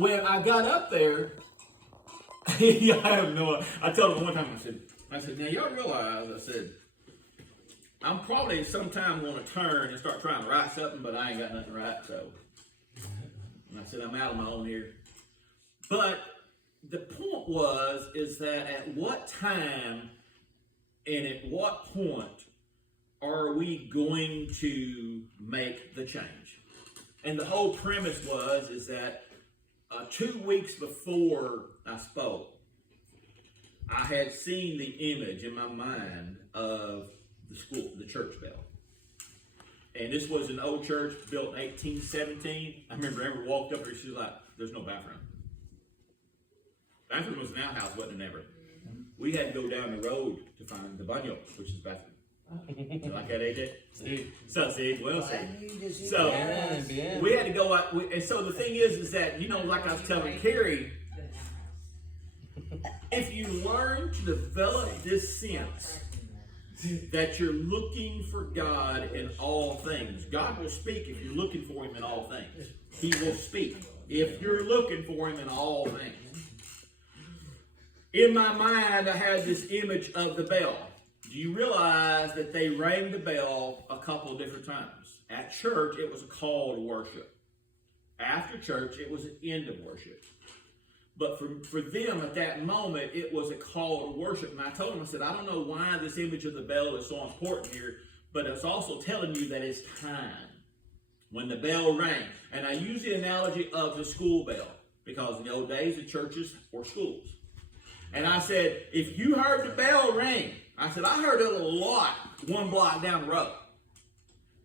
When I got up there, yeah, I have no. I told him one time. I said, now y'all realize, I said, I'm probably sometime going to turn and start trying to write something, but I ain't got nothing to write. So, and I said, I'm out of my own here. But the point is that at what time and at what point are we going to make the change? And the whole premise is that 2 weeks before I spoke, I had seen the image in my mind of the church bell. And this was an old church built in 1817. I remember Amber walked up here, she was like, there's no bathroom. Bathroom was an outhouse, wasn't it, Amber? We had to go down the road to find the baño, which is the bathroom. You like that, AJ? See. So, see, well, see. So, we had to go out, and so the thing is that, like I was telling Carrie, if you learn to develop this sense that you're looking for God in all things, God will speak if you're looking for Him in all things. He will speak if you're looking for Him in all things. In my mind, I had this image of the bell. Do you realize that they rang the bell a couple of different times? At church, it was a call to worship. After church, it was an end of worship. But for them at that moment, it was a call to worship. And I told them, I said, I don't know why this image of the bell is so important here, but it's also telling you that it's time. When the bell rang. And I use the analogy of the school bell, because in the old days, the churches were schools. And I said, if you heard the bell ring, I said, I heard it a lot 1 block down the road.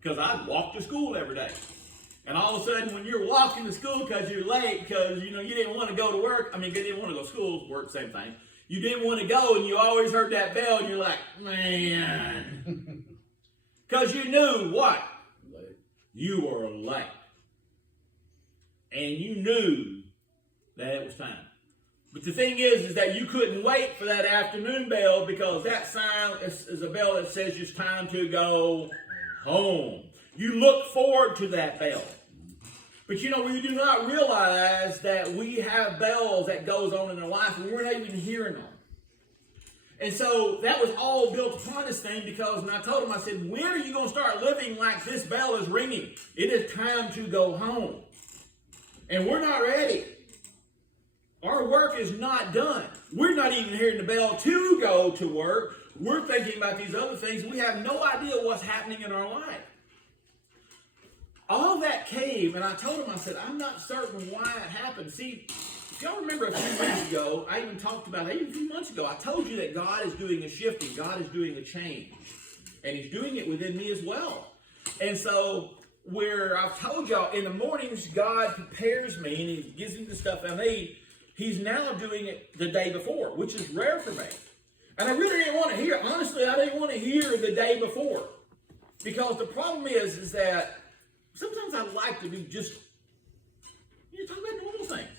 Because I'd walk to school every day. And all of a sudden, when you're walking to school because you're late, because, you didn't want to go to work. I mean, you didn't want to go to school, work, same thing. You didn't want to go, and you always heard that bell, and you're like, man. Because you knew what? You were late. And you knew that it was time. But the thing is that you couldn't wait for that afternoon bell, because that sign is a bell that says it's time to go home. You look forward to that bell. But we do not realize that we have bells that goes on in our life and we're not even hearing them. And so that was all built upon this thing, because when I told him, I said, when are you going to start living like this bell is ringing? It is time to go home. And we're not ready. Our work is not done. We're not even hearing the bell to go to work. We're thinking about these other things. We have no idea what's happening in our life. All that came, and I told him, I said, I'm not certain why it happened. See, if y'all remember a few months ago, I even talked about it, even a few months ago, I told you that God is doing a shifting. God is doing a change. And He's doing it within me as well. And so, where I've told y'all, in the mornings, God prepares me, and He gives me the stuff I need. He's now doing it the day before, which is rare for me. And I really didn't want to hear, honestly, I didn't want to hear the day before. Because the problem is that sometimes I like to be just, talk about normal things.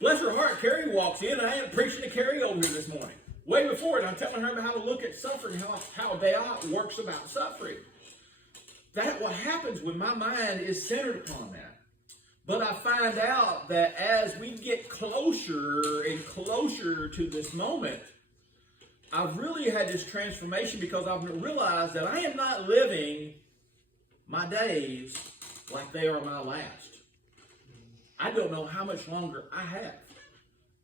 Bless her heart, Carrie walks in, and I am preaching to Carrie over here this morning. Way before it, I'm telling her about how to look at suffering, how God works about suffering. That's what happens when my mind is centered upon that. But I find out that as we get closer and closer to this moment, I've really had this transformation, because I've realized that I am not living my days like they are my last. I don't know how much longer I have.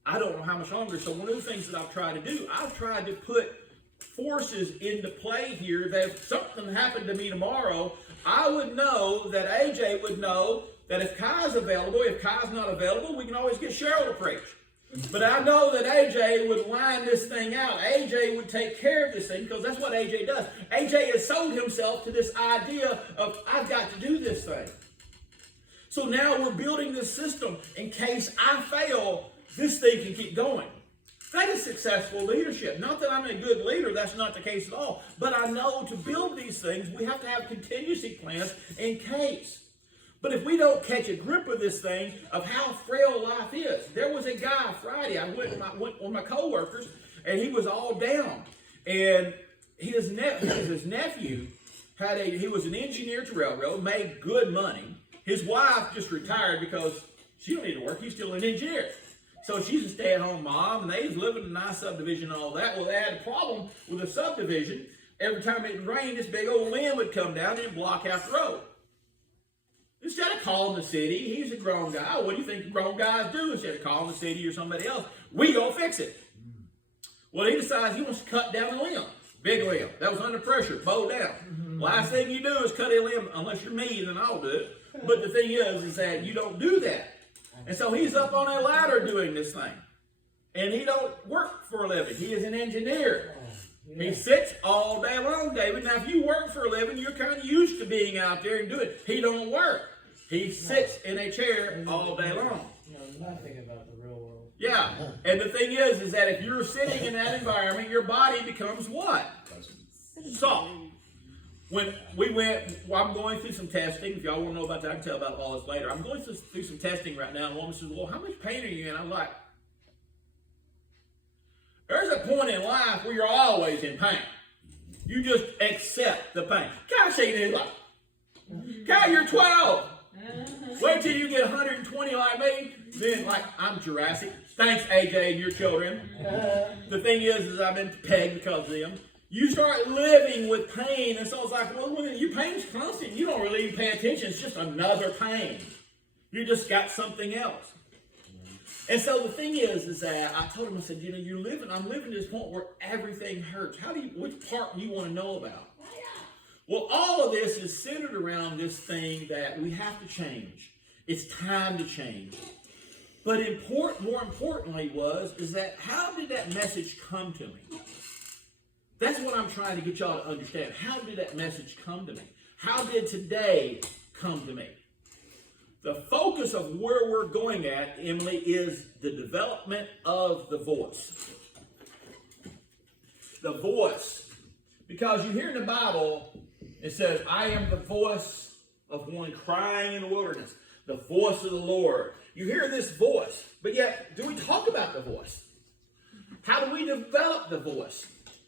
I don't know how much longer. So one of the things that I've tried to do, I've tried to put forces into play here that if something happened to me tomorrow, I would know that AJ would know that if Kai's available, if Kai's not available, we can always get Cheryl to preach. But I know that AJ would line this thing out. AJ would take care of this thing, because that's what AJ does. AJ has sold himself to this idea of, I've got to do this thing. So now we're building this system. In case I fail, this thing can keep going. That is successful leadership. Not that I'm a good leader, that's not the case at all. But I know to build these things, we have to have contingency plans in case. But if we don't catch a grip of this thing, of how frail life is. There was a guy Friday, I went with my co-workers, and he was all down. And his nephew he was an engineer to railroad, made good money. His wife just retired because She don't need to work. He's still an engineer. So she's a stay-at-home mom, and they was living in a nice subdivision and all that. Well, they had a problem with the subdivision. Every time it rained, this big old limb would come down and block out the road. Instead of calling the city, he's a grown guy. What do you think grown guys do instead of calling the city or somebody else? We gonna fix it. Well, he decides he wants to cut down the limb. Big limb. That was under pressure. Bow down. Last thing you do is cut a limb, unless you're me, then I'll do it. But the thing is that you don't do that. And so he's up on a ladder doing this thing. And he don't work for a living. He is an engineer. He sits all day long, David. Now, if you work for a living, you're kind of used to being out there and doing it. He don't work. He sits in a chair all day long. Know nothing about the real world. Yeah. And the thing is that if you're sitting in that environment, your body becomes what? Soft. When we went, well, I'm going through some testing. If y'all want to know about that, I can tell about all this later. I'm going through some testing right now. And a woman says, well, how much pain are you in? I'm like, there's a point in life where you're always in pain. You just accept the pain. Kyle shaking his like, Kyle, you're 12. Wait till you get 120 like me. Then, like, I'm Jurassic. Thanks, AJ and your children. The thing is I've been pegged because of them. You start living with pain, and so it's like, well, when your pain's constant, you don't really even pay attention. It's just another pain. You just got something else. And so the thing is that I told him, I said, you know, I'm living to this point where everything hurts. Which part do you want to know about? Well, all of this is centered around this thing that we have to change. It's time to change. But more importantly is that how did that message come to me? That's what I'm trying to get y'all to understand. How did that message come to me? How did today come to me? The focus of where we're going at, Emily, is the development of the voice. The voice. Because you hear in the Bible, it says, I am the voice of one crying in the wilderness. The voice of the Lord. You hear this voice, but yet, do we talk about the voice? How do we develop the voice?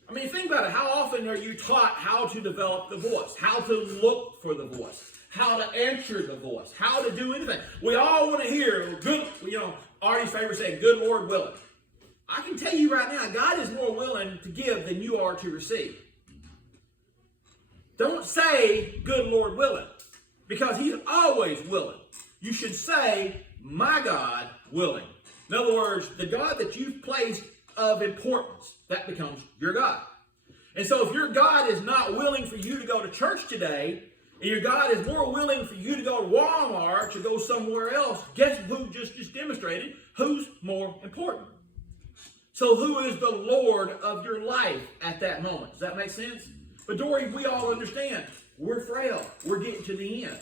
I mean, think about it. How often are you taught how to develop the voice? How to look for the voice? How to answer the voice? How to do anything? We all want to hear good, Artie's favorite saying, good Lord willing. I can tell you right now, God is more willing to give than you are to receive. Don't say, good Lord willing, because he's always willing. You should say, my God willing. In other words, the God that you've placed of importance, that becomes your God. And so if your God is not willing for you to go to church today, and your God is more willing for you to go to Walmart or go somewhere else, guess who just demonstrated who's more important? So who is the Lord of your life at that moment? Does that make sense? But Dory, we all understand. We're frail. We're getting to the end.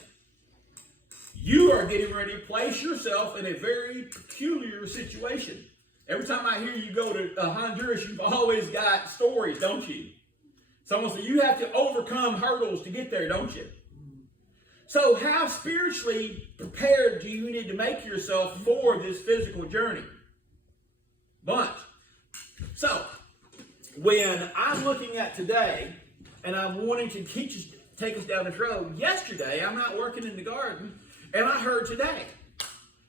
You are getting ready to place yourself in a very peculiar situation. Every time I hear you go to Honduras, you've always got stories, don't you? Someone said, you have to overcome hurdles to get there, don't you? So how spiritually prepared do you need to make yourself for this physical journey? Bunch. So, when I'm looking at today, and I'm wanting to take us down this road, yesterday, I'm out working in the garden, and I heard today.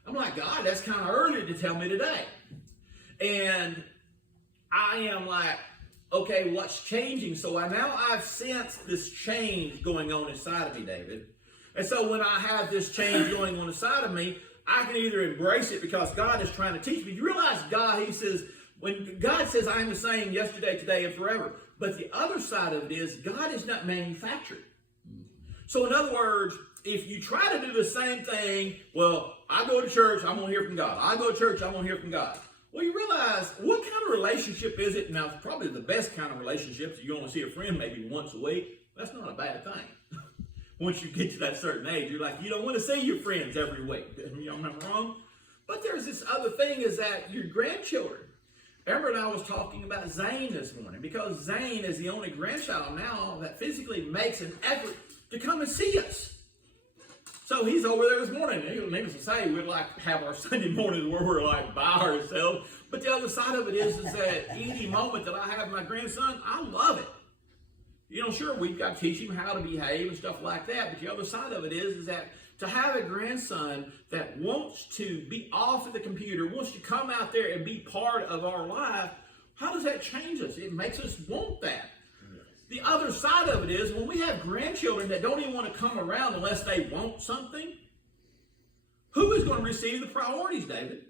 I'm like, God, that's kind of early to tell me today. And I am like, okay, what's changing? So I've sensed this change going on inside of me, David. And so when I have this change going on inside of me, I can either embrace it because God is trying to teach me. You realize God, when God says, I am the same yesterday, today, and forever. But the other side of it is, God is not manufactured. So in other words, if you try to do the same thing, well, I go to church, I'm going to hear from God. I go to church, I'm going to hear from God. Well, you realize, what kind of relationship is it? Now, it's probably the best kind of relationship. You only see a friend maybe once a week. That's not a bad thing. Once you get to that certain age, you're like, you don't want to see your friends every week. I'm not wrong. But there's this other thing is that your grandchildren. Amber and I was talking about Zane this morning because Zane is the only grandchild now that physically makes an effort to come and see us. So he's over there this morning. Needless to say, we'd like to have our Sunday mornings where we're like by ourselves. But the other side of it is that any moment that I have my grandson, I love it. Sure, we've got to teach him how to behave and stuff like that. But the other side of it is that to have a grandson that wants to be off of the computer, wants to come out there and be part of our life, how does that change us? It makes us want that. The other side of it is when we have grandchildren that don't even want to come around unless they want something, who is going to receive the priorities, David?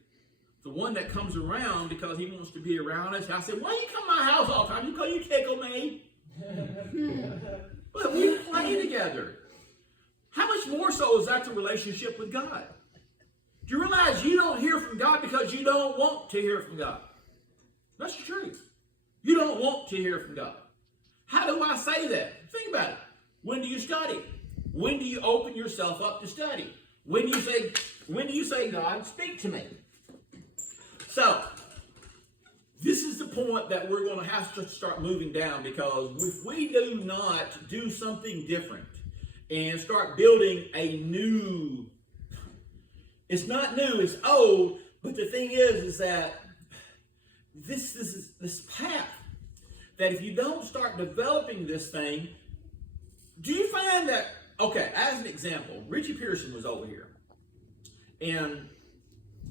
The one that comes around because he wants to be around us. I said, why do you come to my house all the time? Because you tickle me. But we play together. How much more so is that the relationship with God? Do you realize you don't hear from God because you don't want to hear from God? That's the truth. You don't want to hear from God. How do I say that? Think about it. When do you study? When do you open yourself up to study? When do you say, God, speak to me? So, this is the point that we're going to have to start moving down, because if we do not do something different and start building a new, it's not new, it's old, but the thing is that this path, that if you don't start developing this thing, do you find that, okay, as an example, Richie Pearson was over here, and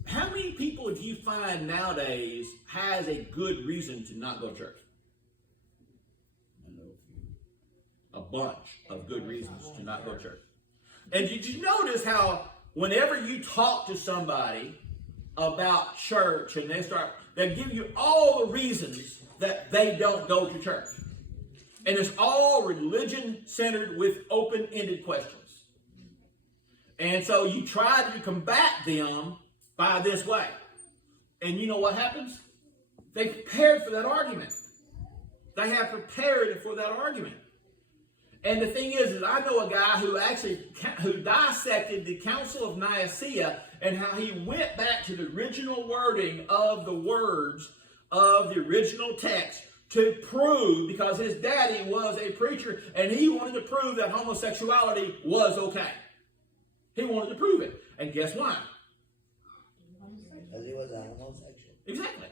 how many people do you find nowadays has a good reason to not go to church? A bunch of good reasons to not go to church. And did you notice how whenever you talk to somebody about church and they give you all the reasons that they don't go to church. And it's all religion-centered with open-ended questions. And so you try to combat them by this way. And you know what happens? They prepared for that argument. They have prepared for that argument. And the thing is I know a guy who dissected the Council of Nicaea and how he went back to the original wording of the words of the original text to prove, because his daddy was a preacher and he wanted to prove that homosexuality was okay. He wanted to prove it. And guess why? Because he was a homosexual. Exactly.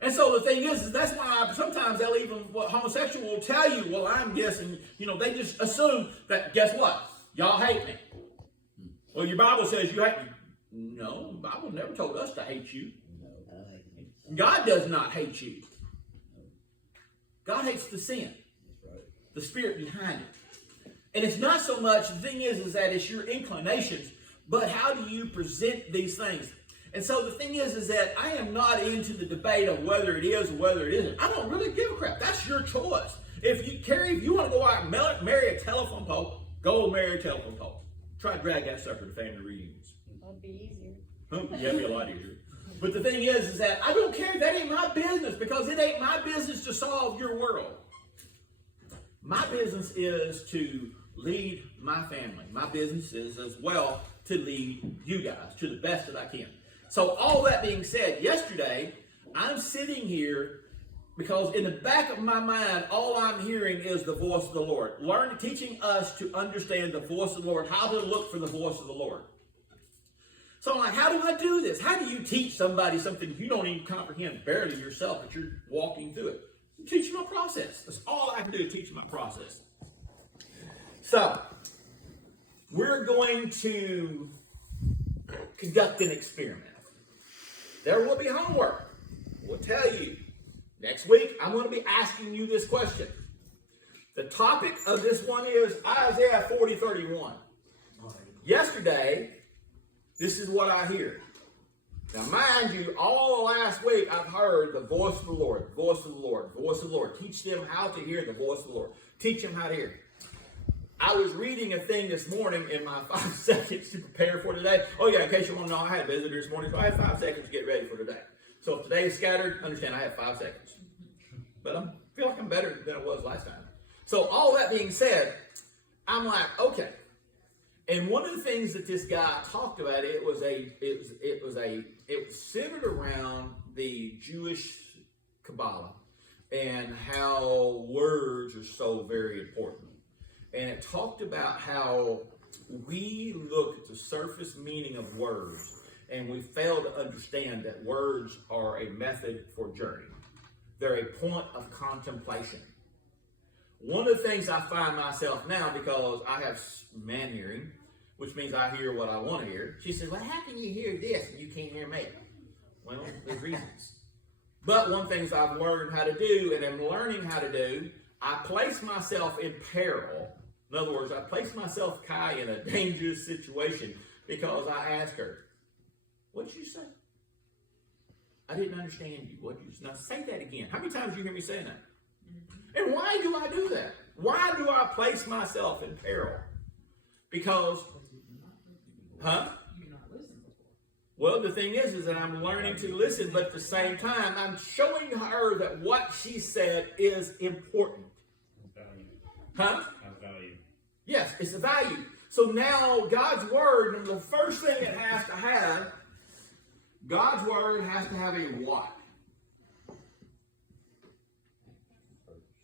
And so the thing is that's why sometimes they'll even, homosexual will tell you, well, I'm guessing, they just assume that, guess what? Y'all hate me. Well, your Bible says you hate me. No, the Bible never told us to hate you. No, I don't hate him. God does not hate you. God hates the sin. Right. The spirit behind it. And it's not so much, the thing is that it's your inclinations, but how do you present these things? And so the thing is that I am not into the debate of whether it is or whether it isn't. I don't really give a crap. That's your choice. If you want to go out and marry a telephone pole, go marry a telephone pole. Try to drag that sucker to family reunions. That'd be easier. Yeah, it'd be a lot easier. But the thing is that I don't care. That ain't my business, because it ain't my business to solve your world. My business is to lead my family. My business is as well to lead you guys to the best that I can. So all that being said, yesterday, I'm sitting here because in the back of my mind, all I'm hearing is the voice of the Lord. Teaching us to understand the voice of the Lord, how to look for the voice of the Lord. So I'm like, how do I do this? How do you teach somebody something you don't even comprehend barely yourself, but you're walking through it? You teach them a process. That's all I can do, teach them a process. So, we're going to conduct an experiment. There will be homework. We'll tell you. Next week, I'm going to be asking you this question. The topic of this one is Isaiah 40:31. Yesterday, this is what I hear. Now, mind you, all last week, I've heard the voice of the Lord, voice of the Lord, voice of the Lord. Teach them how to hear the voice of the Lord. Teach them how to hear. I was reading a thing this morning in my 5 seconds to prepare for today. Oh yeah, in case you want to know, I had a visitor this morning, so I had 5 seconds to get ready for today. So if today is scattered, understand I have 5 seconds. But I feel like I'm better than I was last time. So all that being said, I'm like, okay. And one of the things that this guy talked about, it was centered around the Jewish Kabbalah and how words are so very important. And it talked about how we look at the surface meaning of words and we fail to understand that words are a method for journey. They're a point of contemplation. One of the things I find myself now, because I have man hearing, which means I hear what I want to hear. She says, well, how can you hear this and you can't hear me? Well, there's reasons. But one thing I've learned how to do, and I'm learning how to do, I place myself in peril. In other words, I place myself, Kai, in a dangerous situation because I asked her, what did you say? I didn't understand you. What did you say? Now say that again. How many times do you hear me saying that? And why do I do that? Why do I place myself in peril? Because, Well, the thing is that I'm learning to listen, but at the same time, I'm showing her that what she said is important. Value. Value. Yes, it's a value. So now God's word, and the first thing it has to have, God's word has to have a what?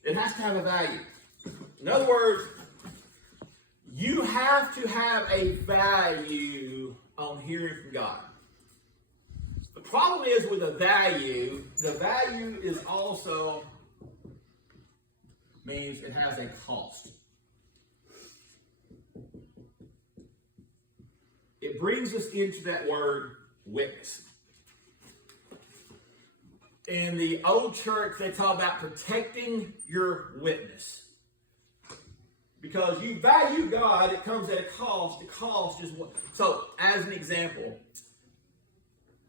It has to have a value. In other words, you have to have a value on hearing from God. The problem is with the value is also means it has a cost. It brings us into that word witness. In the old church, they talk about protecting your witness. Because you value God, it comes at a cost. The cost is what. So, as an example,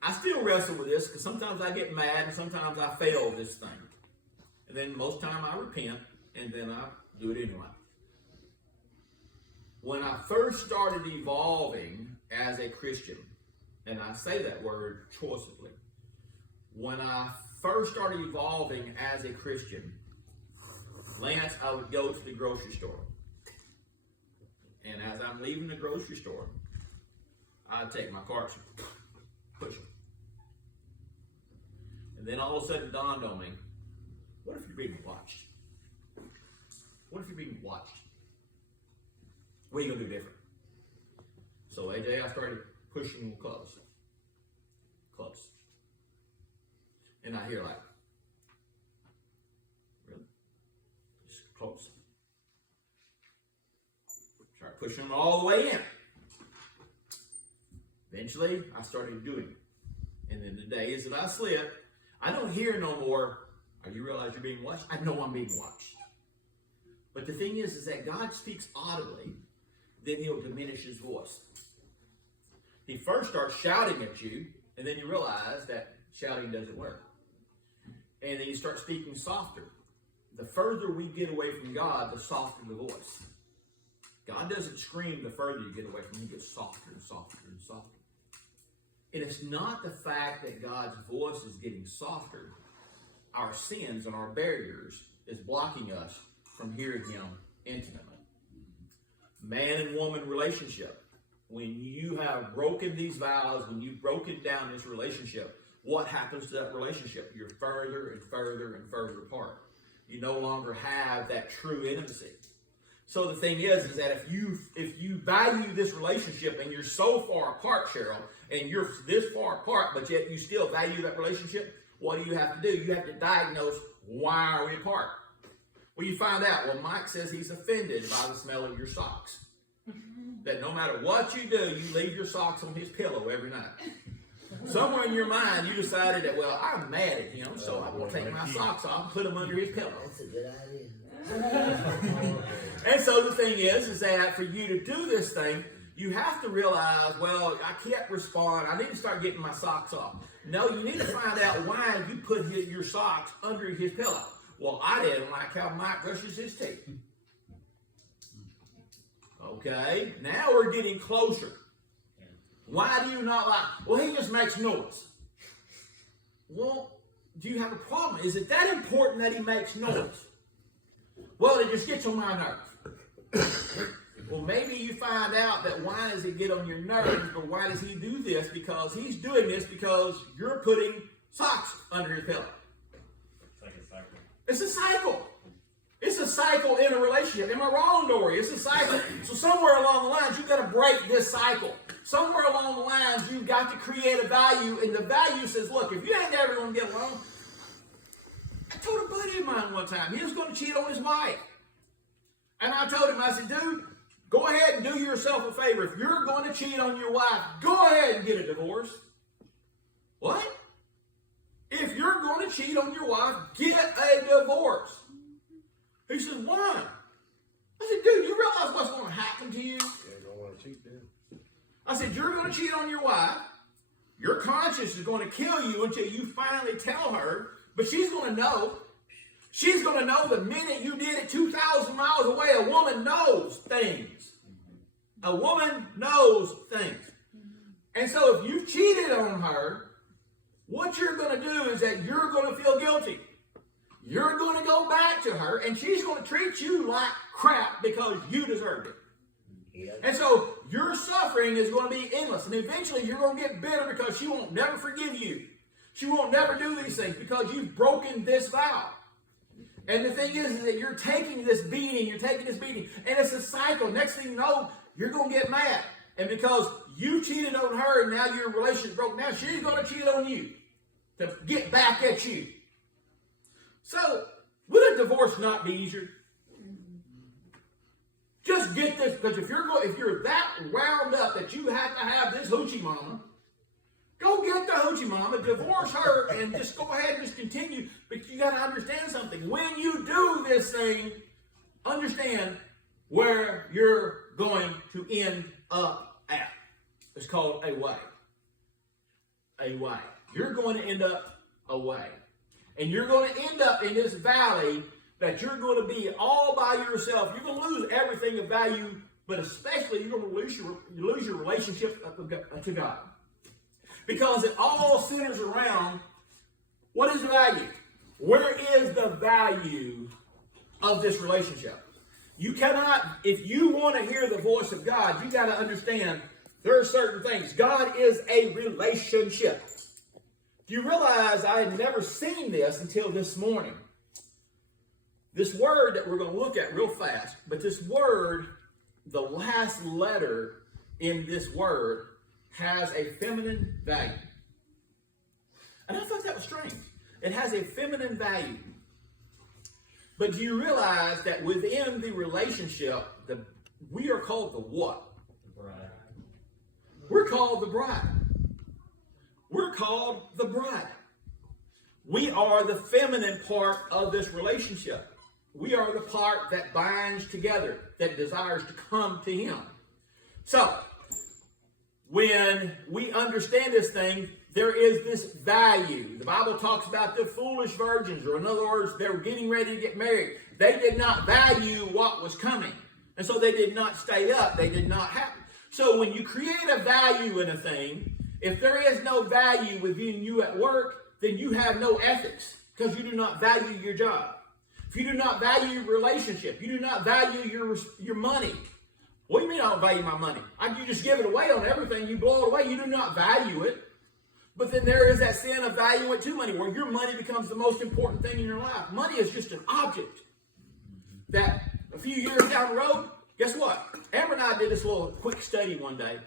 I still wrestle with this because sometimes I get mad and sometimes I fail this thing. And then most time I repent and then I do it anyway. When I first started evolving as a Christian, and I say that word choicely, when I first started evolving as a Christian, Lance, I would go to the grocery store. And as I'm leaving the grocery store, I'd take my carts, push them. And then all of a sudden it dawned on me, what if you're being watched? What if you're being watched? What are you going to do different? So AJ, I started pushing them close. Close. And I hear like, really? Just close. Start pushing them all the way in. Eventually, I started doing it. And then the days that I slip, I don't hear no more, "Are you realize you're being watched?" I know I'm being watched. But the thing is that God speaks audibly, then he'll diminish his voice. He first starts shouting at you, and then you realize that shouting doesn't work. And then you start speaking softer. The further we get away from God, the softer the voice. God doesn't scream the further you get away from him. He gets softer and softer and softer. And it's not the fact that God's voice is getting softer. Our sins and our barriers is blocking us from hearing him intimately. Man and woman relationship. When you have broken these vows, when you've broken down this relationship, what happens to that relationship? You're further and further and further apart. You no longer have that true intimacy. So the thing is that if you value this relationship and you're so far apart, Cheryl, and you're this far apart, but yet you still value that relationship, what do? You have to diagnose, why are we apart? Well, you find out, well, Mike says he's offended by the smell of your socks. That no matter what you do, you leave your socks on his pillow every night. Somewhere in your mind, you decided that, well, I'm mad at him, so I'm going to take my socks off and put them under his pillow. That's a good idea. And so the thing is that for you to do this thing, you have to realize, well, I can't respond. I need to start getting my socks off. No, you need to find out why you put your socks under his pillow. Well, I didn't like how Mike brushes his teeth. Okay, now we're getting closer. Why do you not like? Well, he just makes noise. Well, do you have a problem? Is it that important that he makes noise? Well, it just gets on my nerves. Well, maybe you find out that why does it get on your nerves, but why does he do this? Because he's doing this because you're putting socks under his pillow. It's like a cycle. It's a cycle. It's a cycle in a relationship. Am I wrong, Dory? It's a cycle. So somewhere along the lines, you've got to break this cycle. Somewhere along the lines, you've got to create a value, and the value says, look, if you ain't ever going to get along, I told a buddy of mine one time, he was going to cheat on his wife. And I told him, I said, dude, Go ahead and do yourself a favor. If you're going to cheat on your wife, go ahead and get a divorce. What? If you're going to cheat on your wife, get a divorce. He said, why? I said, dude, you realize what's going to happen to you? Yeah, don't want to cheat then. I said, you're going to cheat on your wife. Your conscience is going to kill you until you finally tell her, but she's going to know. She's going to know the minute you did it 2,000 miles away. A woman knows things. A woman knows things. And so if you've cheated on her, what you're going to do is that you're going to feel guilty. You're going to go back to her, and she's going to treat you like crap because you deserved it. Yeah. And so your suffering is going to be endless. And eventually you're going to get bitter because she won't never forgive you. She won't never do these things because you've broken this vow. And the thing is that you're taking this beating, and it's a cycle. Next thing you know, you're going to get mad. And because you cheated on her and now your relationship broke, now she's going to cheat on you to get back at you. So, would a divorce not be easier? Just get this, because if you're that wound up that you have to have this hoochie mama, go get the hoochie mama, divorce her, and just go ahead and just continue. But you got to understand something. When you do this thing, understand where you're going to end up at. It's called a way. A way. You're going to end up a way. And you're going to end up in this valley that you're going to be all by yourself. You're going to lose everything of value, but especially you're going to lose your relationship to God. Because it all centers around what is the value? Where is the value of this relationship? You cannot, if you want to hear the voice of God, you got to understand there are certain things. God is a relationship. Do you realize I had never seen this until this morning? This word that we're going to look at real fast, but this word, the last letter in this word has a feminine value. And I thought that was strange. It has a feminine value. But do you realize that within the relationship, we are called the what? The bride. We're called the bride. We're called the bride. We are the feminine part of this relationship. We are the part that binds together, that desires to come to Him. So, when we understand this thing, there is this value. The Bible talks about the foolish virgins, or in other words, they were getting ready to get married. They did not value what was coming. And so they did not stay up. They did not happen. So when you create a value in a thing, if there is no value within you at work, then you have no ethics because you do not value your job. If you do not value your relationship, you do not value your money. What do you mean I don't value my money? You just give it away on everything. You blow it away. You do not value it. But then there is that sin of valuing too money, where your money becomes the most important thing in your life. Money is just an object that a few years down the road, guess what? Amber and I did this little quick study one day.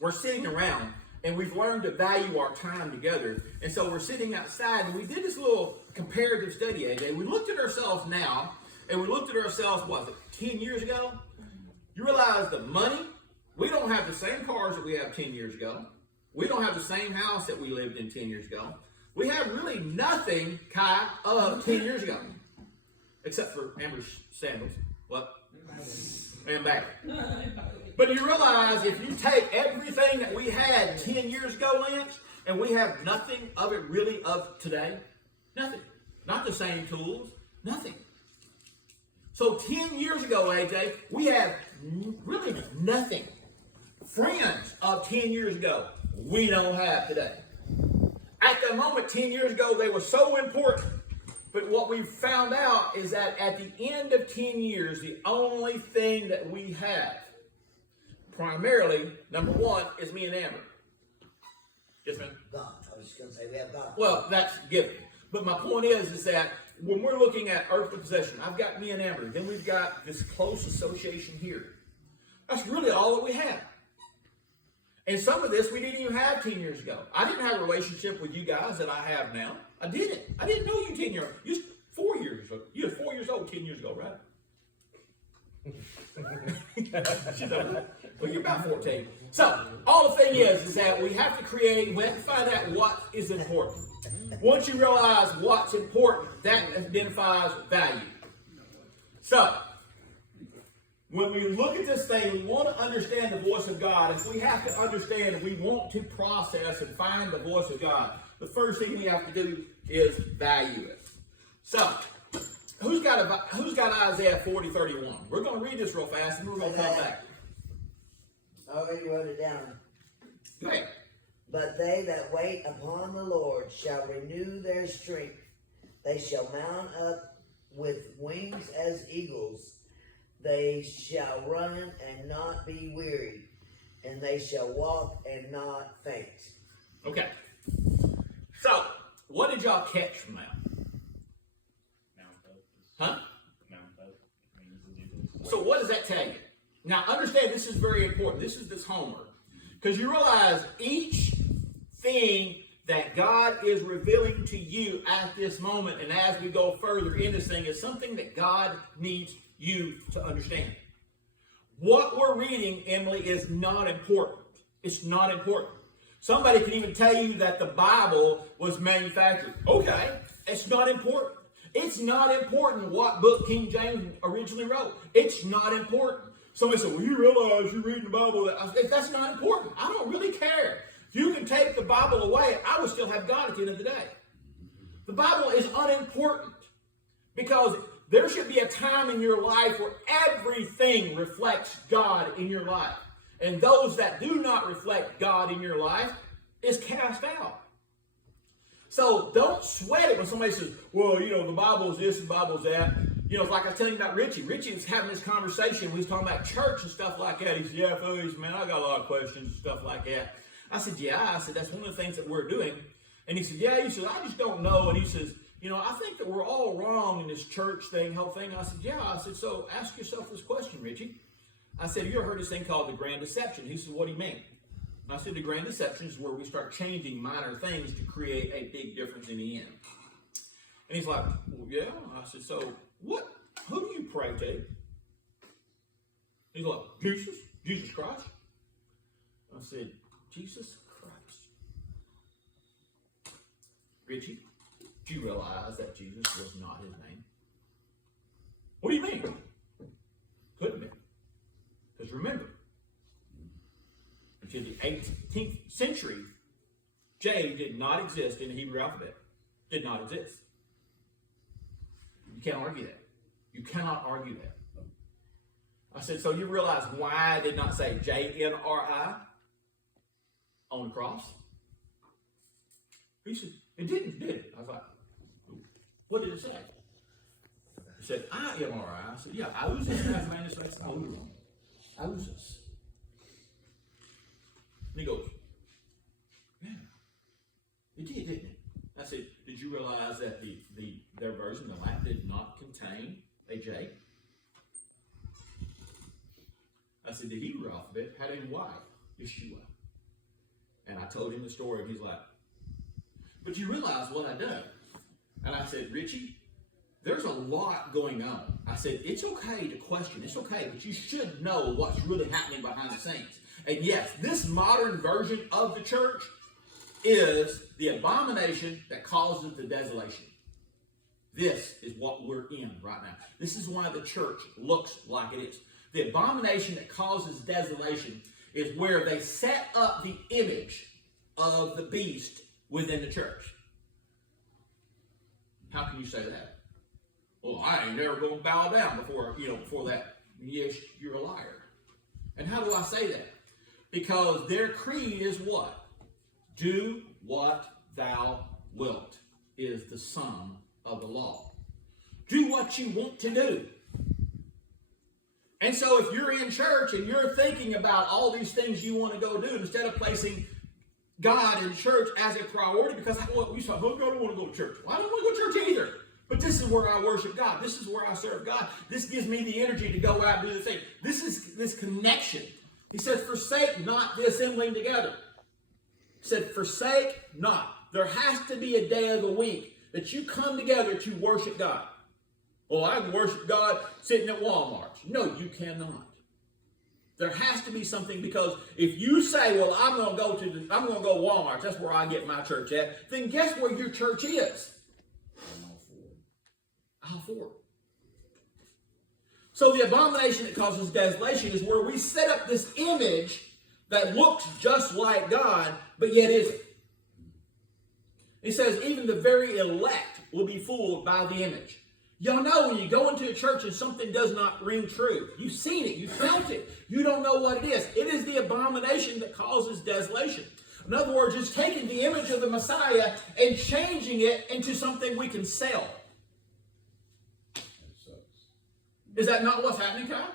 We're sitting around, and we've learned to value our time together. And so we're sitting outside, and we did this little comparative study, AJ. We looked at ourselves now, and we looked at ourselves, 10 years ago? You realize the money, we don't have the same cars that we have 10 years ago. We don't have the same house that we lived in 10 years ago. We have really nothing, Kai, of 10 years ago. Except for Amber's sandals. What? And back. But you realize if you take everything that we had 10 years ago, Lance, and we have nothing of it really of today, nothing. Not the same tools, nothing. So 10 years ago, AJ, we have really nothing. Friends of 10 years ago, we don't have today. At the moment, 10 years ago, they were so important. But what we found out is that at the end of 10 years, the only thing that we have, primarily, number one, is me and Amber. Yes, ma'am? God. I was just going to say we have God. Well, that's given. But my point is that when we're looking at earthly possession, I've got me and Amber. Then we've got this close association here. That's really all that we have. And some of this we didn't even have 10 years ago. I didn't have a relationship with you guys that I have now. I didn't. I didn't know you 10 years old. You was 4 years old. You were 4 years old 10 years ago, right? Well, you're about 14. So, all the thing is that we have to create, we have to find out what is important. Once you realize what's important, that identifies value. So, when we look at this thing, we want to understand the voice of God. If we have to understand, if we want to process and find the voice of God, the first thing we have to do is value it. So, who's got Isaiah 40:31? We're going to read this real fast and we're going to come back. I already wrote it down. Go ahead. But they that wait upon the Lord shall renew their strength. They shall mount up with wings as eagles. They shall run and not be weary, and they shall walk and not faint. Okay. So, what did y'all catch from that? Huh? So what does that tell you? Now, understand this is very important. This is this homework. Because you realize each thing that God is revealing to you at this moment, and as we go further in this thing, is something that God needs you to understand. What we're reading, Emily, is not important. It's not important. Somebody can even tell you that the Bible was manufactured. Okay, it's not important. It's not important what book King James originally wrote. It's not important. Somebody said, well, you realize you're reading the Bible. That's not important. I don't really care. You can take the Bible away. I would still have God at the end of the day. The Bible is unimportant because there should be a time in your life where everything reflects God in your life. And those that do not reflect God in your life is cast out. So don't sweat it when somebody says, well, you know, the Bible is this and the Bible is that. You know, it's like I was telling you about Richie. Richie was having this conversation. We was talking about church and stuff like that. He said, yeah, fellas, man, I got a lot of questions and stuff like that. I said, yeah. I said, that's one of the things that we're doing. And he said, yeah. He said, I just don't know. And he says, you know, I think that we're all wrong in this church thing, whole thing. I said, yeah. I said, so ask yourself this question, Richie. I said, have you ever heard this thing called the grand deception? He said, what do you mean? I said, the grand deception is where we start changing minor things to create a big difference in the end. And he's like, well, yeah. I said, so who do you pray to? He's like, Jesus Christ. I said, Jesus Christ. Richie, do you realize that Jesus was not his name? What do you mean? Couldn't be. Because remember, until the 18th century, J did not exist in the Hebrew alphabet. Did not exist. You can't argue that. You cannot argue that. I said, so you realize why I did not say J-N-R-I on the cross? He said, it didn't, did it? I was like, what did it say? He said, I-M-R-I. I said, yeah, Ausis translates Ausis. And he goes, yeah, it did, didn't it? I said, did you realize that their version, the Latin, did not contain a J? I said, the Hebrew alphabet had a Y, Yeshua. And I told him the story, and he's like, but you realize what I done? And I said, Richie, there's a lot going on. I said, it's okay to question. It's okay, but you should know what's really happening behind the scenes. And yes, this modern version of the church is the abomination that causes the desolation. This is what we're in right now. This is why the church looks like it is. The abomination that causes desolation is where they set up the image of the beast within the church. How can you say that? Well, I ain't never going to bow down before that. Yes, you're a liar. And how do I say that? Because their creed is what? Do what thou wilt is the sum of the law. Do what you want to do. And so if you're in church and you're thinking about all these things you want to go do, instead of placing God in church as a priority, because I don't want to go to church. Well, I don't want to go to church either. But this is where I worship God. This is where I serve God. This gives me the energy to go out and do the thing. This is this connection. He says, forsake not the assembling together. He said, forsake not. There has to be a day of the week that you come together to worship God. Well, I can worship God sitting at Walmart. No, you cannot. There has to be something, because if you say, well, I'm going to go to Walmart, that's where I get my church at, then guess where your church is? Aisle 4. So the abomination that causes desolation is where we set up this image that looks just like God, but yet isn't. He says even the very elect will be fooled by the image. Y'all know when you go into a church and something does not ring true. You've seen it. You felt it. You don't know what it is. It is the abomination that causes desolation. In other words, it's taking the image of the Messiah and changing it into something we can sell. Is that not what's happening, Kyle?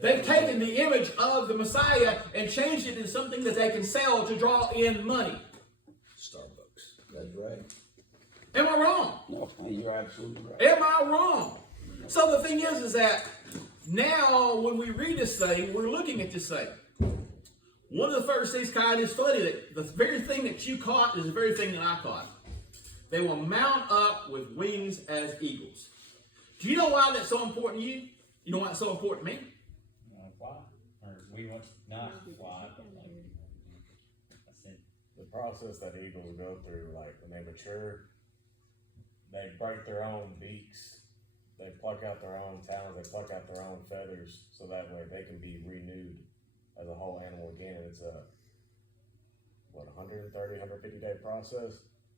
They've taken the image of the Messiah and changed it into something that they can sell to draw in money. Starbucks. That's right. Am I wrong? No, you're absolutely right. Am I wrong? So the thing is that now when we read this thing, we're looking at this thing. One of the first things, Kyle, is funny that the very thing that you caught is the very thing that I caught. They will mount up with wings as eagles. Do you know why that's so important to you? You know why it's so important to me? Fly. Or we want not fly, but like, The process that eagles go through, like when they mature, they break their own beaks, they pluck out their own talons, they pluck out their own feathers, so that way they can be renewed as a whole animal again. And it's a 130, 150 day process.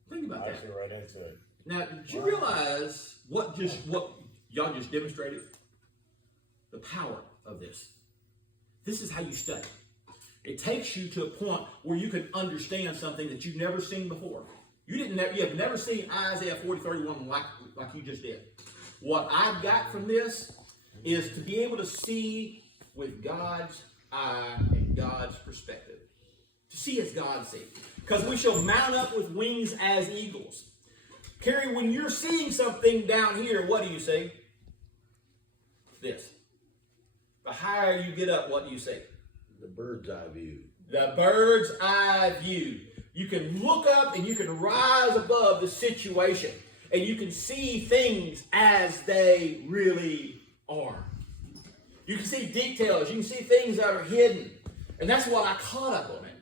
Think about that. I actually read into it. Now, did you realize what y'all just demonstrated? The power of this. This is how you study. It takes you to a point where you can understand something that you've never seen before. You have never seen Isaiah 40:31 like you just did. What I got from this is to be able to see with God's eye and God's perspective. To see as God sees. Because we shall mount up with wings as eagles. Carrie, when you're seeing something down here, what do you see? This. The higher you get up, what do you see? The bird's eye view. The bird's eye view. You can look up and you can rise above the situation. And you can see things as they really are. You can see details. You can see things that are hidden. And that's what I caught up on it.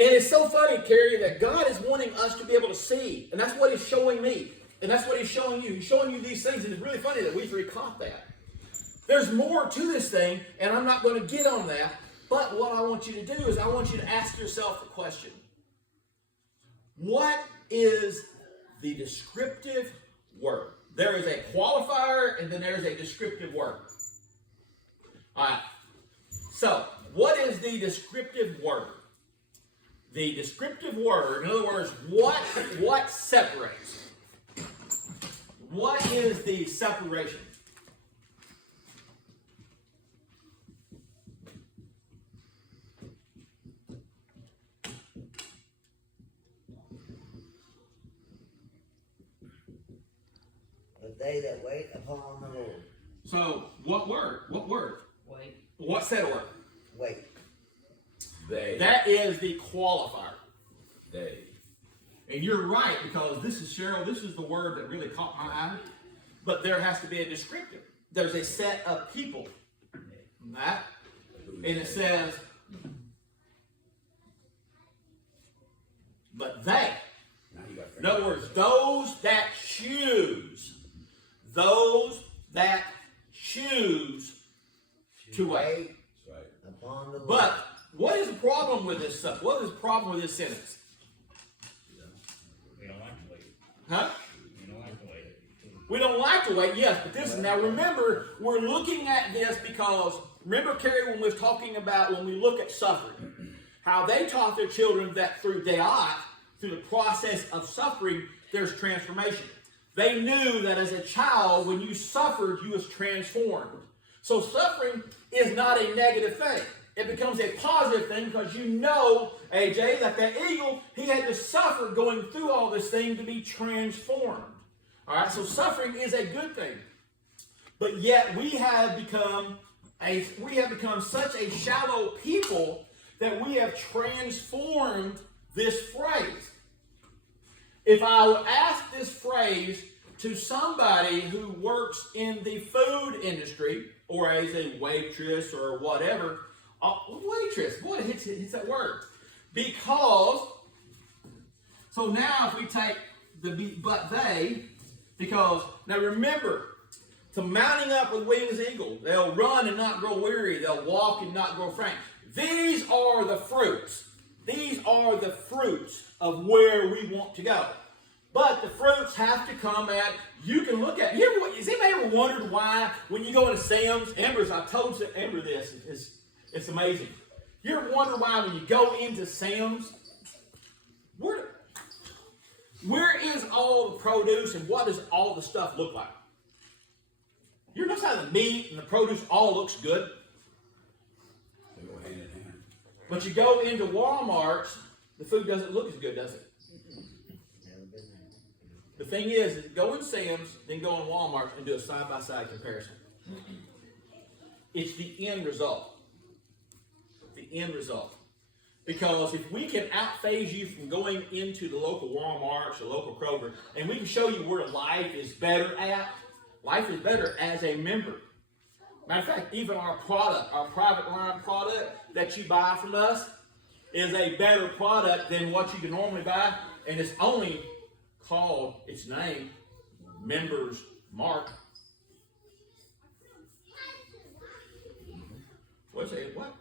And it's so funny, Carrie, that God is wanting us to be able to see. And that's what He's showing me. And that's what He's showing you. He's showing you these things. And it's really funny that we three caught that. There's more to this thing, and I'm not going to get on that. But what I want you to do is I want you to ask yourself the question. What is the descriptive word? There is a qualifier, and then there's a descriptive word. All right. So, what is the descriptive word? The descriptive word, in other words, what separates? What is the separation? But they that wait upon the Lord. So, what word? What word? Wait. What's that word? Wait. They. That is the qualifier. They. And you're right, because this is, Cheryl, this is the word that really caught my eye. But there has to be a descriptive. There's a set of people. Right? And it says, but they. In other words, those that choose. Those that choose to wait. That's right. Upon the Lord. But what is the problem with this stuff? What is the problem with this sentence? we don't like to wait. Huh? We don't like to wait. We don't like to wait, yes, but this is, now remember, we're looking at this because, remember, Carrie, when we were talking about, when we look at suffering, how they taught their children that through the process of suffering, there's transformation. They knew that as a child, when you suffered, you was transformed. So suffering is not a negative thing. It becomes a positive thing because you know, AJ, that eagle, he had to suffer going through all this thing to be transformed. All right, so suffering is a good thing. But yet we have become such a shallow people that we have transformed this phrase. if I would ask this phrase to somebody who works in the food industry, or as a waitress or whatever, waitress, boy, it's that word. Because, so now if we take the but they, because, now remember, to mounting up with wings as eagles, they'll run and not grow weary, they'll walk and not grow faint. These are the fruits. These are the fruits of where we want to go. But the fruits have to come at, you can look at, has anybody ever wondered why when you go into Sam's, I told Amber this, it's amazing. You ever wonder why when you go into Sam's, where is all the produce and what does all the stuff look like? You notice how the meat and the produce all looks good? They go hand in hand. But you go into Walmart's, the food doesn't look as good, does it? The thing is go in Sam's, then go in Walmart and do a side-by-side comparison. It's the end result. The end result. Because if we can outphase you from going into the local Walmarts or local Kroger, and we can show you where life is better at, life is better as a member. Matter of fact, even our product, our private line product that you buy from us is a better product than what you can normally buy, and it's only called its name, Members Mark. What's it? What?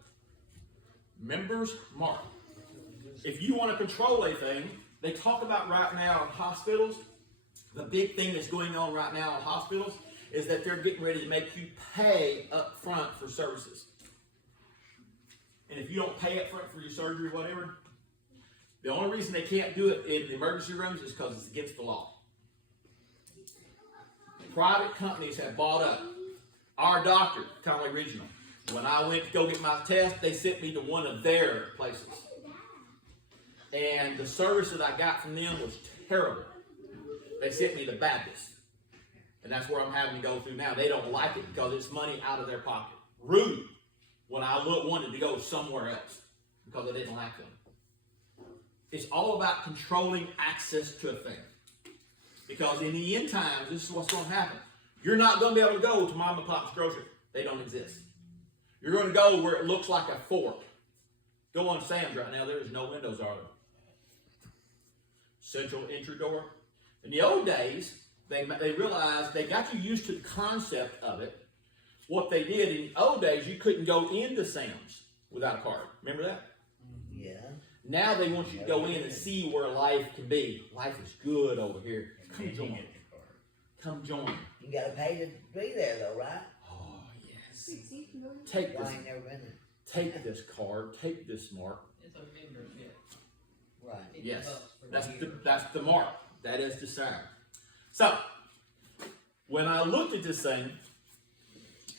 Members Mark. If you want to control a thing, they talk about right now in hospitals, the big thing that's going on right now in hospitals is that they're getting ready to make you pay up front for services. And if you don't pay up front for your surgery or whatever, the only reason they can't do it in the emergency rooms is because it's against the law. Private companies have bought up. Our doctor, Conway Regional, when I went to go get my test, they sent me to one of their places. And the service that I got from them was terrible. They sent me to Baptist. And that's where I'm having to go through now. They don't like it because it's money out of their pocket. Rude when I wanted to go somewhere else because I didn't like them. It's all about controlling access to a thing. Because in the end times, this is what's going to happen. You're not going to be able to go to Mom and Pop's grocery. They don't exist. You're going to go where it looks like a fork. Go on Sam's right now. There is no windows, are there? Central entry door. In the old days, they realized they got you used to the concept of it. What they did in the old days, you couldn't go into Sam's without a card. Remember that? Yeah. Now they want you to go in and see where life can be. Life is good over here. Come join. Come join. You gotta pay to be there though, right? Oh, yes. Take I this. ain't never been there. Take this card. Take this mark. It's a membership. Right. Yes. That's the mark. That is the sign. So, when I looked at this thing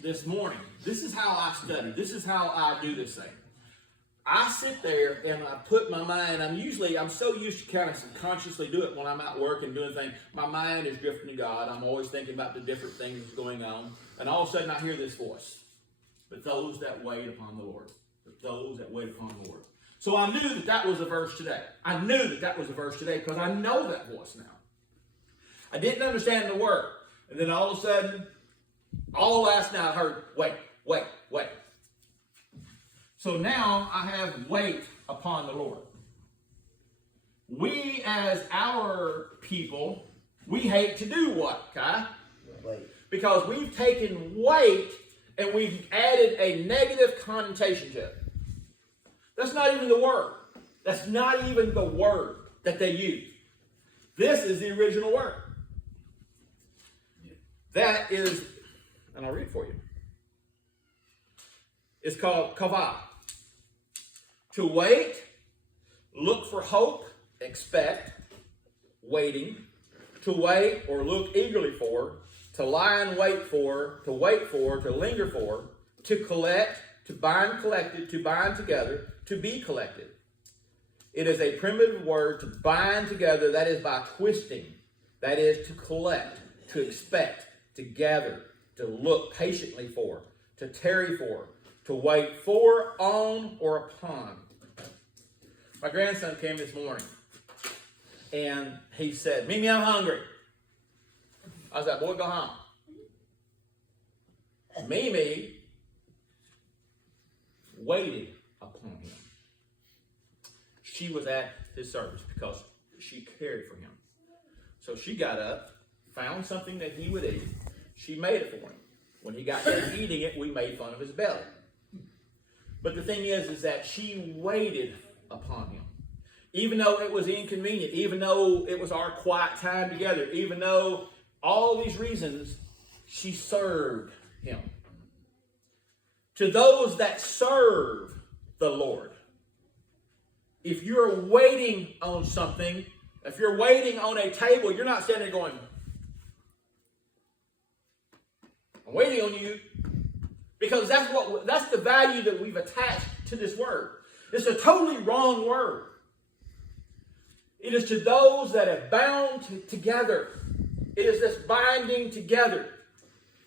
this morning, this is how I study. This is how I do this thing. I sit there and I put my mind, I'm so used to kind of subconsciously do it when I'm at work and doing things. My mind is drifting to God. I'm always thinking about the different things that's going on. And all of a sudden I hear this voice. But those that wait upon the Lord. But those that wait upon the Lord. So I knew that was a verse today. I knew that was a verse today because I know that voice now. I didn't understand the word. And then all of a sudden, all last night I heard, wait, wait, wait. So now I have wait upon the Lord. We as our people, we hate to do what, Kai? Wait. Because we've taken wait and we've added a negative connotation to it. That's not even the word. That's not even the word that they use. This is the original word. That is, and I'll read it for you. It's called kavah. To wait, look for hope, expect, waiting, to wait or look eagerly for, to lie in wait for, to wait for, to linger for, to collect, to bind collected, to bind together, to be collected. It is a primitive word to bind together, that is by twisting, that is to collect, to expect, to gather, to look patiently for, to tarry for, to wait for, on, or upon. My grandson came this morning, And he said, Mimi, I'm hungry. I was like, boy, go home. Mimi waited upon him. She was at his service because she cared for him. So she got up, found something that he would eat. She made it for him. When he got done eating it, we made fun of his belly. But the thing is that she waited upon him. Even though it was inconvenient, even though it was our quiet time together, even though all these reasons, she served him. To those that serve the Lord, if you're waiting on something, if you're waiting on a table, you're not standing there going, I'm waiting on you. Because that's the value that we've attached to this word. It's a totally wrong word. It is to those that have bound together. It is this binding together.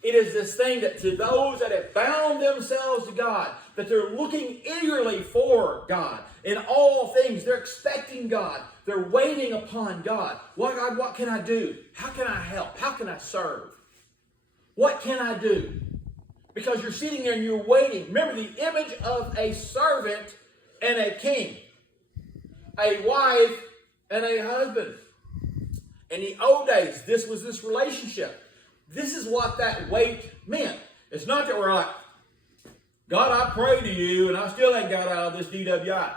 It is this thing that to those that have bound themselves to God, that they're looking eagerly for God. In all things, they're expecting God. They're waiting upon God. What God, what can I do? How can I help? How can I serve? What can I do? Because you're sitting there and you're waiting. Remember the image of a servant and a king. A wife and a husband. In the old days, this was this relationship. This is what that wait meant. It's not that we're like, God, I pray to you, and I still ain't got out of this DWI.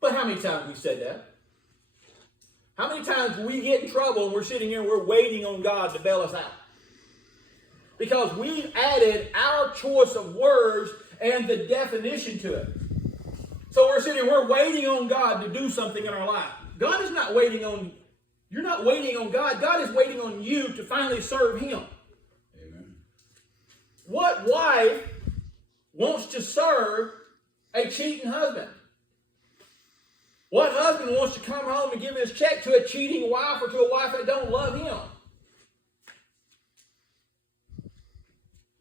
But how many times we said that? How many times we get in trouble and we're sitting here and we're waiting on God to bail us out? Because we've added our choice of words and the definition to it. So we're sitting here, we're waiting on God to do something in our life. God is not waiting on, you're not waiting on God. God is waiting on you to finally serve Him. Amen. What wife wants to serve a cheating husband? What husband wants to come home and give his check to a cheating wife or to a wife that don't love him?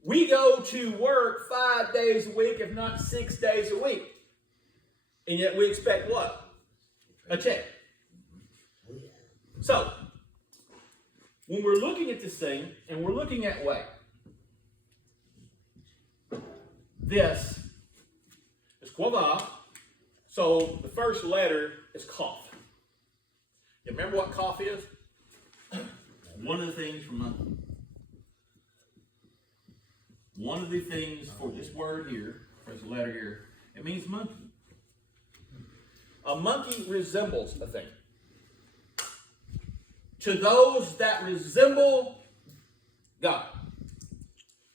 We go to work 5 days a week, if not 6 days a week. And yet we expect what? A check. So, when we're looking at this thing, and we're looking at wait, this is quava. So the first letter is cough. You remember what cough is? One of the things for this word here, for this letter here, it means monkey. A monkey resembles a thing. To those that resemble God.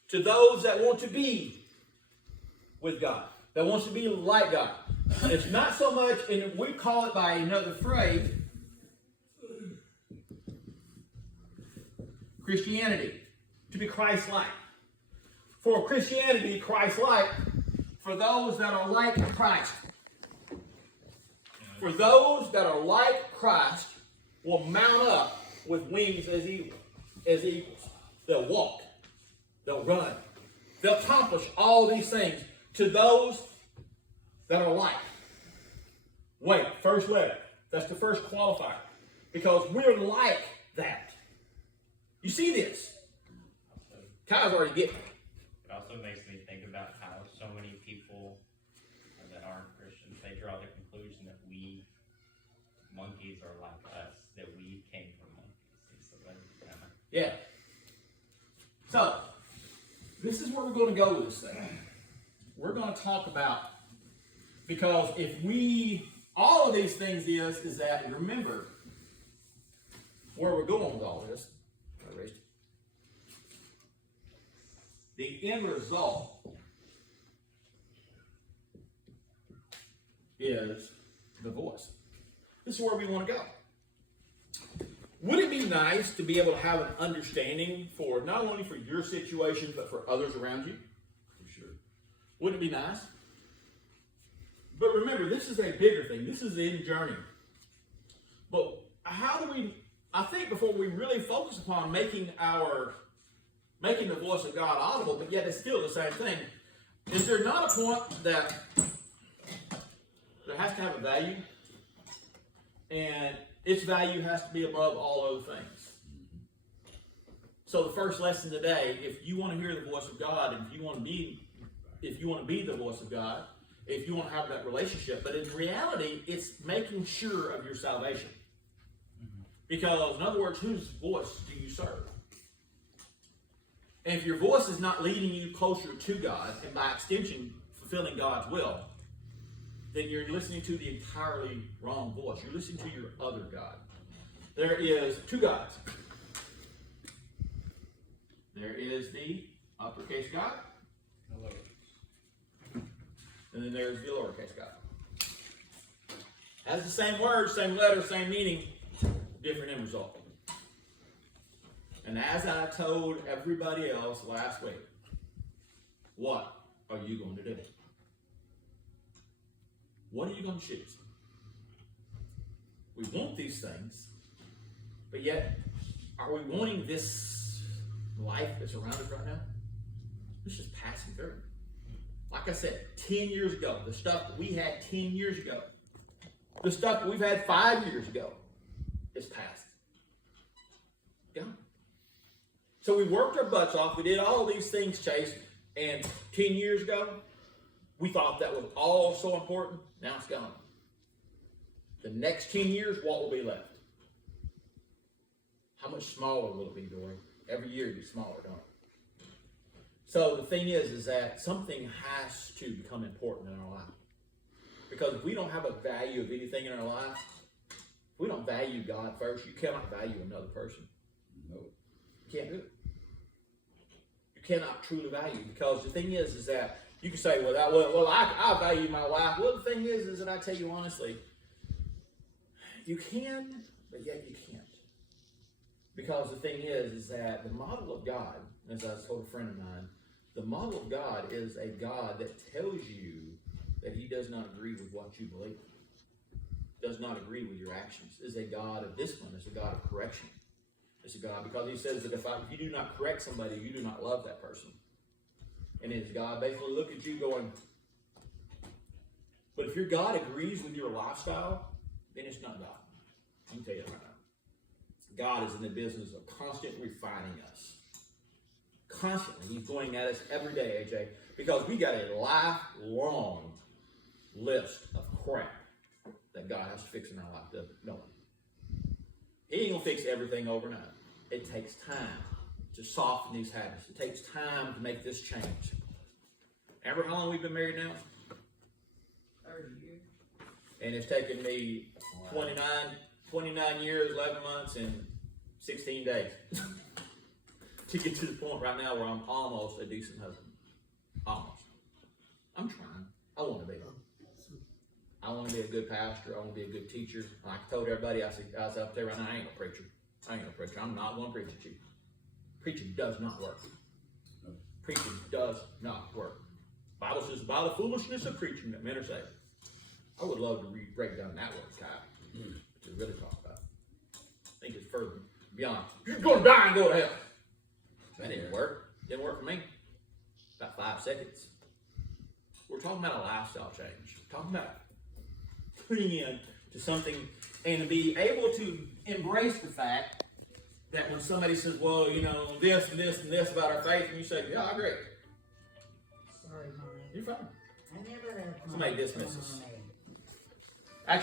To those that want to be with God. That wants to be like God. It's not so much, and we call it by another phrase, Christianity. To be Christ-like. For Christianity to be Christ-like, for those that are like Christ. For those that are like Christ will mount up with wings as eagles. They'll walk. They'll run. They'll accomplish all these things to those that are like. Wait, first letter. That's the first qualifier. Because we're like that. You see this? Kyle's already getting it. It also makes me think about how so many people that aren't Christians, they draw the conclusion that we monkeys are like us, that we came from monkeys. So that's kind of... Yeah. So, this is where we're going to go with this thing. We're going to talk about, because if we, all of these things is that, remember, where we're going with all this, the end result is the voice. This is where we want to go. Would it be nice to be able to have an understanding for not only for your situation, but for others around you? For sure. Wouldn't it be nice? But remember, this is a bigger thing. This is the end journey. But how do we, I think before we really focus upon making the voice of God audible, but yet it's still the same thing, is there not a point that there has to have a value, and its value has to be above all other things. So the first lesson today, if you want to hear the voice of God, and if you want to be the voice of God, if you want to have that relationship, but in reality, it's making sure of your salvation. Because, in other words, whose voice do you serve? And if your voice is not leading you closer to God, and by extension, fulfilling God's will, then you're listening to the entirely wrong voice. You're listening to your other God. There is two gods. There is the uppercase God, and then there's the lowercase God. Has the same word, same letter, same meaning, different end result. And as I told everybody else last week, what are you going to do? What are you going to choose? We want these things, but yet, are we wanting this life that's around us right now? It's just passing through. Like I said, 10 years ago, the stuff that we had 10 years ago, the stuff that we've had 5 years ago, is past. Gone. So we worked our butts off. We did all these things, Chase, and 10 years ago, we thought that was all so important. Now it's gone. The next 10 years, what will be left? How much smaller will it be, Dory? Every year it gets smaller, don't it? So the thing is that something has to become important in our life. Because if we don't have a value of anything in our life, if we don't value God first, you cannot value another person. No. You can't do it. You cannot truly value, because the thing is that you can say, I value my wife. Well, the thing is that I tell you honestly, you can, but yet you can't. Because the thing is that the model of God, as I told a friend of mine, the model of God is a God that tells you that he does not agree with what you believe, does not agree with your actions, is a God of discipline, is a God of correction. It's a God, because he says that if you do not correct somebody, you do not love that person. And is God basically look at you going, but if your God agrees with your lifestyle, then it's not God. I can tell you that right now. God is in the business of constantly refining us. Constantly. He's going at us every day, AJ, because we got a lifelong list of crap that God has to fix in our life. No. He ain't going to fix everything overnight. It takes time to soften these habits. It takes time to make this change. Remember how long we've been married now? 30 years. And it's taken me 29 years, 11 months, and 16 days to get to the point right now where I'm almost a decent husband. Almost. I'm trying. I want to be. I want to be a good pastor. I want to be a good teacher. Like I told everybody, I said, I'll tell you right now, I ain't no preacher. I'm not going to preach at you. Preaching does not work. Preaching does not work. The Bible says, by the foolishness of preaching that men are saved. I would love to break down that word, Kyle, to really talk about. I think it's further beyond. You're going to die and go to hell. That didn't work. Didn't work for me. About 5 seconds. We're talking about a lifestyle change. We're talking about putting in to something and to be able to embrace the fact that when somebody says, well, you know, this and this and this about our faith, and you say, yeah, I agree. Sorry, Mom. You're fine. I never have Somebody money dismiss from us. my